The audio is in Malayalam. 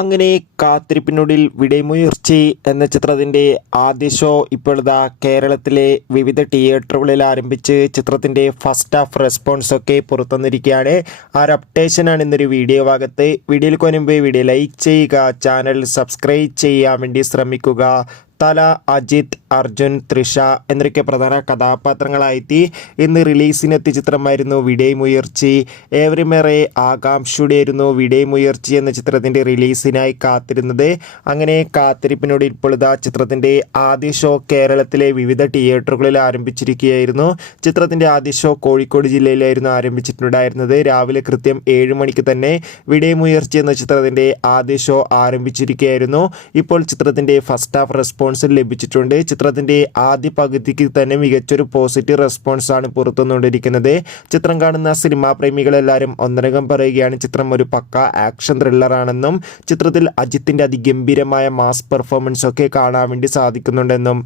അങ്ങനെ കാത്തിരിപ്പിനൊടുവിൽ വിടമുയർച്ചി എന്ന ചിത്രത്തിൻ്റെ ആദ്യ ഷോ ഇപ്പോഴത്തെ കേരളത്തിലെ വിവിധ തിയേറ്ററുകളിൽ ആരംഭിച്ച് ചിത്രത്തിൻ്റെ ഫസ്റ്റ് ഹാഫ് റെസ്പോൺസൊക്കെ പുറത്തുവന്നിരിക്കുകയാണ്. ആ ഒരു അപ്ഡേഷനാണ് ഇന്നൊരു വീഡിയോ ഭാഗത്ത്. വീഡിയോയിൽ മുൻപ് വീഡിയോ ലൈക്ക് ചെയ്യുക, ചാനൽ സബ്സ്ക്രൈബ് ചെയ്യാൻ വേണ്ടി ശ്രമിക്കുക. തല, അജിത്, അർജുൻ, തൃഷ എന്നൊക്കെ പ്രധാന കഥാപാത്രങ്ങളായെത്തി ഇന്ന് റിലീസിനെത്തിയ ചിത്രമായിരുന്നു വിടമുയർച്ചി. ഏവരുമേറെ ആകാംക്ഷയോടെയായിരുന്നു വിടമുയർച്ചി എന്ന ചിത്രത്തിൻ്റെ റിലീസിനായി കാത്തിരുന്നത്. അങ്ങനെ കാത്തിരിപ്പിനോട് ഇപ്പോൾ ഇതാ ചിത്രത്തിൻ്റെ ആദ്യ ഷോ കേരളത്തിലെ വിവിധ തിയേറ്ററുകളിൽ ആരംഭിച്ചിരിക്കുകയായിരുന്നു. ചിത്രത്തിൻ്റെ ആദ്യ ഷോ കോഴിക്കോട് ജില്ലയിലായിരുന്നു ആരംഭിച്ചിട്ടുണ്ടായിരുന്നത്. രാവിലെ കൃത്യം 7 മണിക്ക് തന്നെ വിടമുയർച്ചി എന്ന ചിത്രത്തിൻ്റെ ആദ്യ ഷോ ആരംഭിച്ചിരിക്കുകയായിരുന്നു. ഇപ്പോൾ ചിത്രത്തിൻ്റെ ഫസ്റ്റ് ഹാഫ് റെസ്പോൺസ് ലഭിച്ചിട്ടുണ്ട്. ചിത്രത്തിന്റെ ആദ്യ പകുതിക്ക് തന്നെ മികച്ചൊരു പോസിറ്റീവ് റെസ്പോൺസ് ആണ് പുറത്തുവന്നുകൊണ്ടിരിക്കുന്നത്. ചിത്രം കാണുന്ന സിനിമാ പ്രേമികളെല്ലാവരും ഒന്നടങ്കം പറയുകയാണ് ചിത്രം ഒരു പക്ക ആക്ഷൻ ത്രില്ലറാണെന്നും ചിത്രത്തിൽ അജിത്തിന്റെ അതിഗംഭീരമായ മാസ് പെർഫോമൻസ് ഒക്കെ കാണാൻ വേണ്ടി സാധിക്കുന്നുണ്ടെന്നും